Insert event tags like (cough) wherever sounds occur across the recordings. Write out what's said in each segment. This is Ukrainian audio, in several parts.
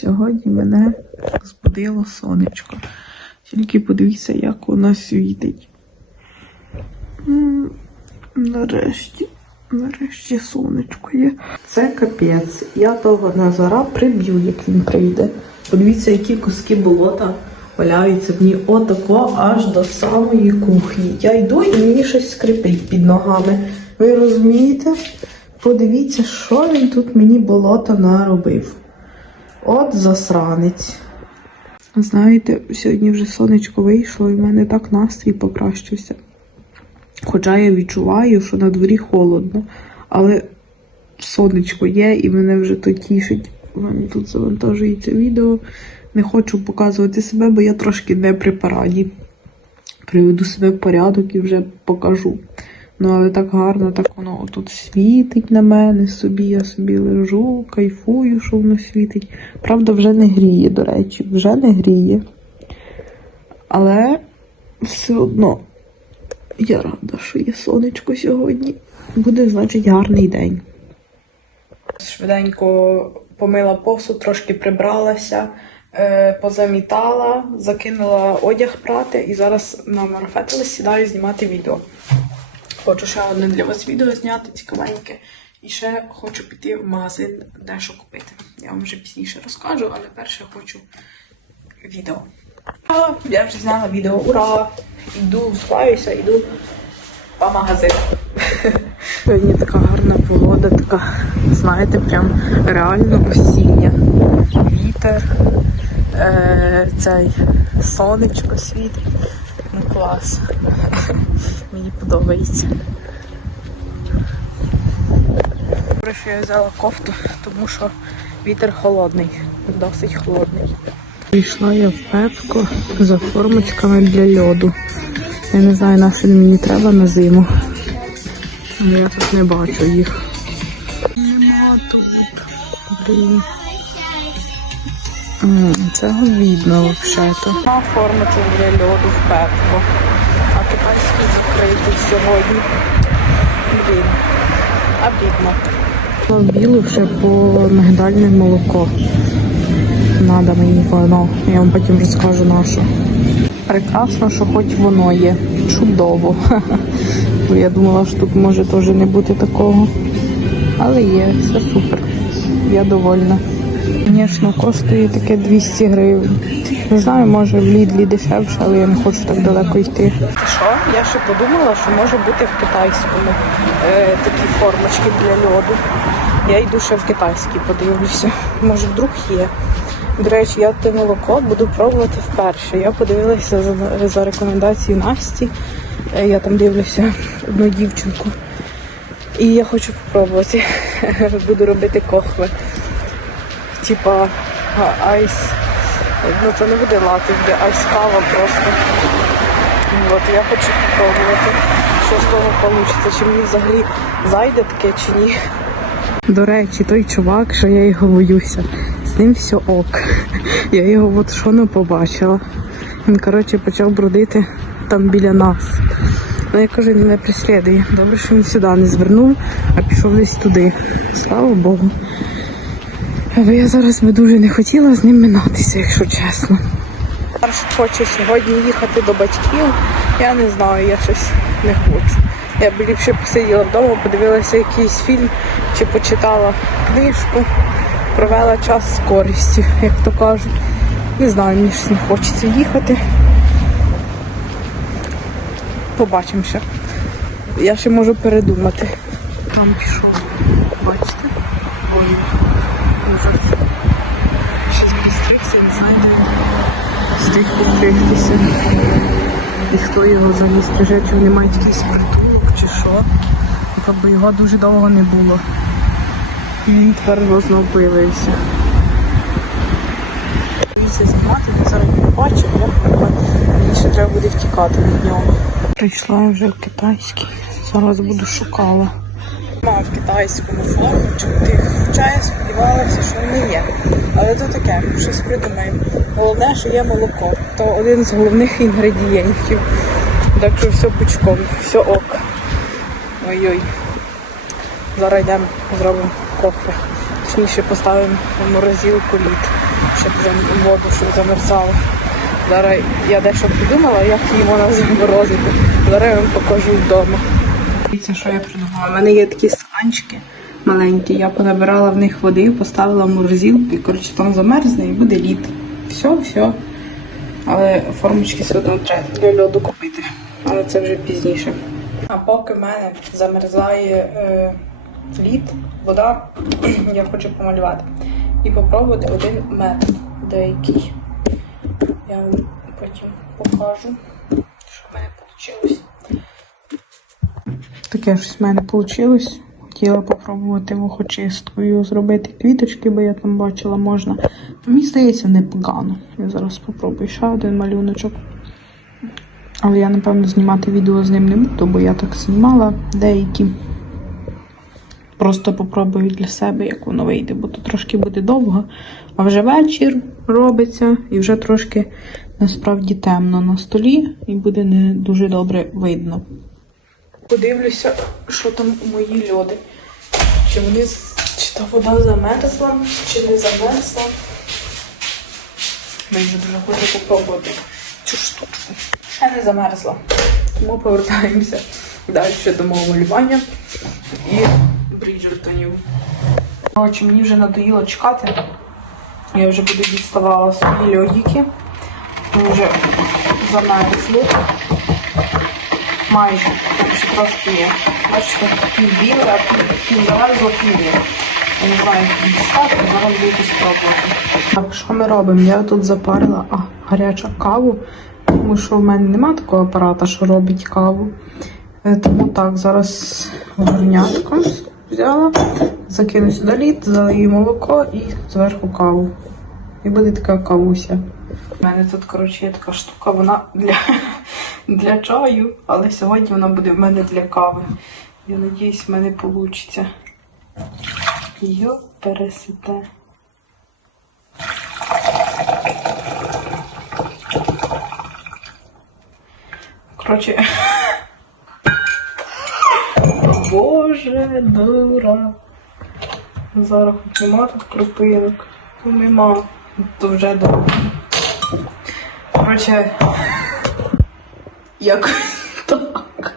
Сьогодні мене збудило сонечко. Тільки подивіться, як воно світить. Нарешті, нарешті сонечко є. Це капець. Я того Назара приб'ю, як він прийде. Подивіться, які куски болота валяються в ній отако аж до самої кухні. Я йду і мені щось скрипить під ногами. Ви розумієте? Подивіться, що він тут мені болота наробив. От засранець. Знаєте, сьогодні вже сонечко вийшло, і в мене так настрій покращився. Хоча я відчуваю, що на дворі холодно, але сонечко є і мене вже то тішить. У мене тут завантажується відео. Не хочу показувати себе, бо я трошки не при параді. Приведу себе в порядок і вже покажу. Ну, але так гарно, так воно тут світить на мене собі, я собі лежу, кайфую, що воно світить. Правда, вже не гріє, до речі, вже не гріє. Але все одно я рада, що є сонечко сьогодні. Буде, значить, гарний день. Швиденько помила посуд, трошки прибралася, е, позамітала, закинула одяг прати і зараз на намарафетила, сідаю знімати відео. Хочу ще одне для вас відео зняти цікавеньке. І ще хочу піти в магазин дещо купити. Я вам вже пізніше розкажу, але перше хочу відео. Я вже зняла відео. Ура! Іду, спаюся, іду по магазину. (laughs) Сьогодні така гарна погода, така, знаєте, прям реально осіння. Вітер, е, цей сонечко світить. Ну клас. (laughs) Подобається. Добре, що я взяла кофту, тому що вітер холодний, досить холодний. Прийшла я в пепко за формочками для льоду. Я не знаю, на що мені треба на зиму. Але я тут не бачу їх. Нема тут. Блін. Це видно взагалі-то. Формочок для льоду в пепко. А китайський закритий сьогодні. Блін. Обідно. Білу ще по мигдальне молоко. Надо мені воно. Я вам потім розкажу на що. Прекрасно, що хоч воно є. Чудово. (laughs) Бо я думала, що тут може теж не бути такого. Але є, все супер. Я довольна. Звісно, коштує таке 200 гривень. Не знаю, може в Лідлі дешевше, але я не хочу так далеко йти. Що? Я ще подумала, що може бути в китайському е, такі формочки для льоду. Я йду ще в китайський, подивлюся. Може, вдруг є. До речі, я те молоко буду пробувати вперше. Я подивилася за, за рекомендацією Насті. Е, Я там дивлюся одну дівчинку. І я хочу спробувати. (laughs) Буду робити кохви. Типа айс. Ну це не буде лати, буде айс кава просто. От я хочу спробувати, що з того вийде. Чи мені взагалі зайде таке чи ні. До речі, той чувак, що я його боюся, з ним все ок. Я його от що не побачила. Він, коротше, почав бродити там біля нас. Ну, я кажу, він не преслідує. Добре, що він сюди не звернув, а пішов десь туди. Слава Богу. Але я зараз би дуже не хотіла з ним минатися, якщо чесно. Перше хочу сьогодні їхати до батьків. Я не знаю, я щось не хочу. Я б ліпше посиділа вдома, подивилася якийсь фільм чи почитала книжку, провела час з користю, як то кажуть. Не знаю, мені щось не хочеться їхати. Побачимо ще. Я ще можу передумати. Там пішов, бачите? І хто його стриже, чи вони мають якийсь притулок, чи що. Тобто його дуже довго не було. І він тепер знову появився. Боюся знімати, він зараз не бачив, я мені ще треба буде втікати від нього. Прийшла я вже в китайський, зараз буду шукала. Мав в китайському формочку тих. Хоча я сподівалася, що вони є. Але то таке, щось придумаємо. Головне, що є молоко. То один з головних інгредієнтів. Так що все пучком, все ок. Ой-ой. Зараз йдемо, зробимо кофе. Точніше поставимо в морозилку лід. щоб воду, щоб замерзало. Зараз я дещо придумала, як її можна заморозити. Зараз я вам покажу вдома. Дивіться, що я придумала. У мене є такі стаканчики маленькі. Я понабирала в них води, поставила в морозилку і коротше там замерзне і буде лід. Все, все. Але формочки все одно треба для льоду купити. Але це вже пізніше. А поки в мене замерзає е, лід, вода, (clears throat) я хочу помалювати. І попробувати один метод деякий. Я вам потім покажу, що в мене вийшло. Таке щось в мене вийшло. Хотіла попробувати вухочисткою зробити квіточки, бо я там бачила можна. Мені здається, непогано. Я зараз спробую ще один малюночок. Але я, напевно, знімати відео з ним не буду, бо я так знімала деякі. Просто попробую для себе, як воно вийде, бо то трошки буде довго. А вже вечір робиться і вже трошки насправді темно на столі, і буде не дуже добре видно. Подивлюся, що там мої льоди. Чи вони чи та вода замерзла, чи не замерзла. Я вже дуже хочу попробувати цю штучку. Ще не замерзла. Тому повертаємося далі до мого малювання і Бріджертонів. Коротше, мені вже надоїло чекати. Я вже буду діставала свої льодики. Вони вже замерзли. Майже, тому що трошки є. Бачите, пів біле, а пів, замерзло, пів є. Я не знаю, як дістати, зараз буду спробувати. Так, що ми робимо? Я тут запарила а, гарячу каву, тому що в мене немає такого апарата, що робить каву. Е, Тому так, зараз горнятко взяла, закину сюди лід, залию молоко і зверху каву. І буде така кавуся. У мене тут, коротше, є така штука, вона для, для чаю, але сьогодні вона буде в мене для кави. Я надіюсь, в мене вийде. Йо, пересите. Коротше. Боже, дура. Зараз хоч нема тут крупинок. Ну, Нема. То вже добре. Коротше, якось так.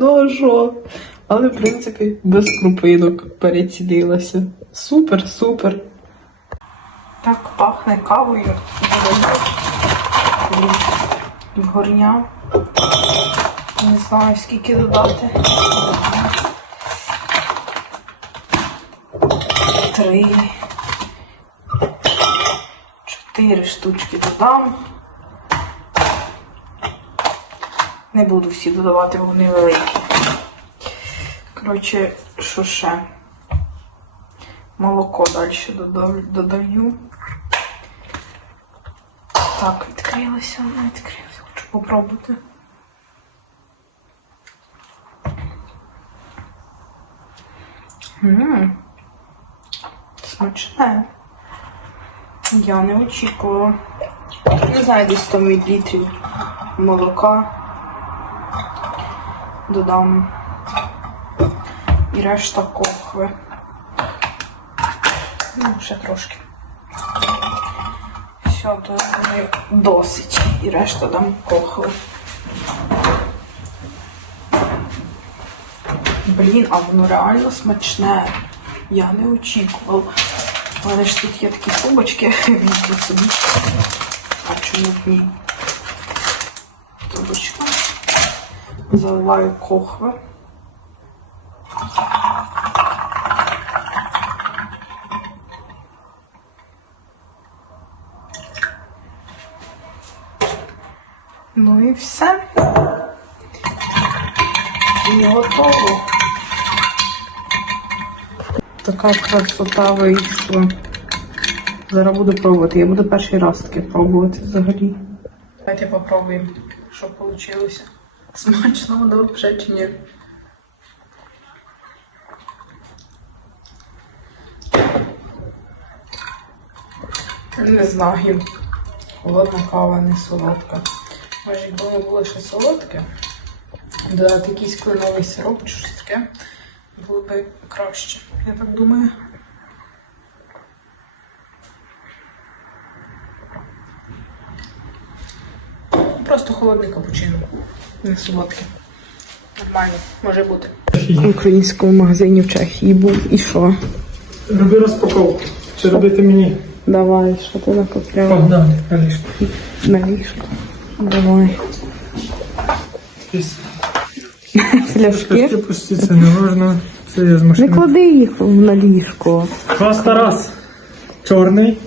Ну а що? Але, в принципі, без крупинок перецідилася. Супер, супер. Так пахне кавою. Горня. Не знаю, скільки додати. Три. Чотири штучки додам. Не буду всі додавати, бо вони великі. Коротше, що ще? Молоко далі додаю. Так, відкрилося, воно відкрилося. Хочу попробувати. Ммм. Смачне. Я не очікувала. Не знаю, десь 100 мл молока. Додам. І решта кохви. Ну, ще трошки. Все, то думаю, досить. І решта дам кохви. Блін, а воно реально смачне. Я не очікував. У мене ж тут є такі трубочки, (laughs) візьму собі. А чому б ні? Заливаю кохви. Ну і все. І готово. Така красота вийшла. Зараз буду пробувати. Я буду перший раз таке пробувати взагалі. Давайте попробуємо, що вийшло. Смачно воно вже чи ні. Не знаю. Холодна кава не солодка. Може, якби було ще солодке, додати якийсь кленовий сироп чи щось таке, було б краще, я так думаю. Просто холодний капучино. Не солодкий. Нормально, може бути. В українському магазині в Чехії був і що? Роби розпаковку. Чи робити мені? Давай, що ти накопляв? Погнали, Алішка. На ліжко. Давай. Якісь Фляшки. пуститися не можна. Це я з Не клади їх на ліжко. Клас Тарас. Чорний.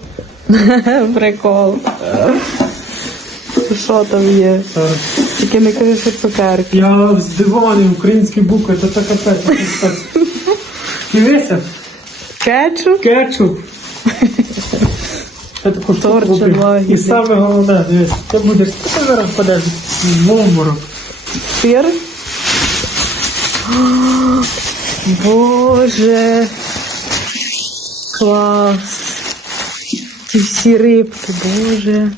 (laughs) Прикол. Що там є? Зараз. Тільки не кажи, що цукерки. Я здивований, українські букви, то так капець. Дивися, Кетчуп? кетчуп. Я таку штуку Торча купив. лагідний. І саме головне, дивись, ти будеш, ти зараз впадеш в обморок. Сир? Боже. Клас. Ці всі рибки, боже.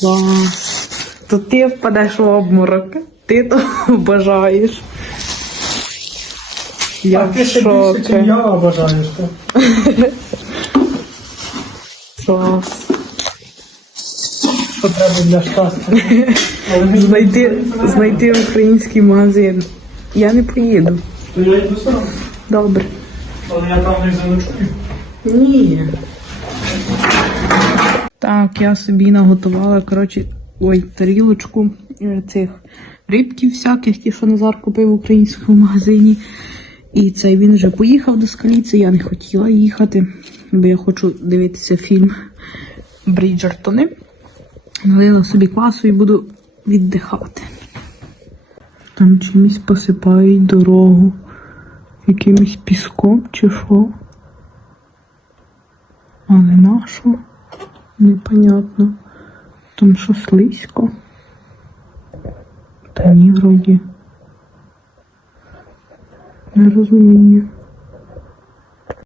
Клас. То ти впадеш в обморок. Ти то (laughs) бажаєш. Я а ти в ще більше, ніж шокі. я бажаєш. то. (laughs) Клас. Що треба для щастя. Знайти, знайти український магазин. Я не. То я йду сам. Добре. Але я там не заночую. Ні. Так, я собі наготувала, коротше, ой, тарілочку е, цих рибків всяких, ті, що купив в українському магазині. І цей він вже поїхав до скаліці, я не хотіла їхати, бо я хочу дивитися фільм Бріджертони. Налила собі квасу і буду віддихати. Там чимось посипають дорогу, якимось піском чи що. Але нашу непонятно. Там що слизько. Та ні, вроді. Не розумію.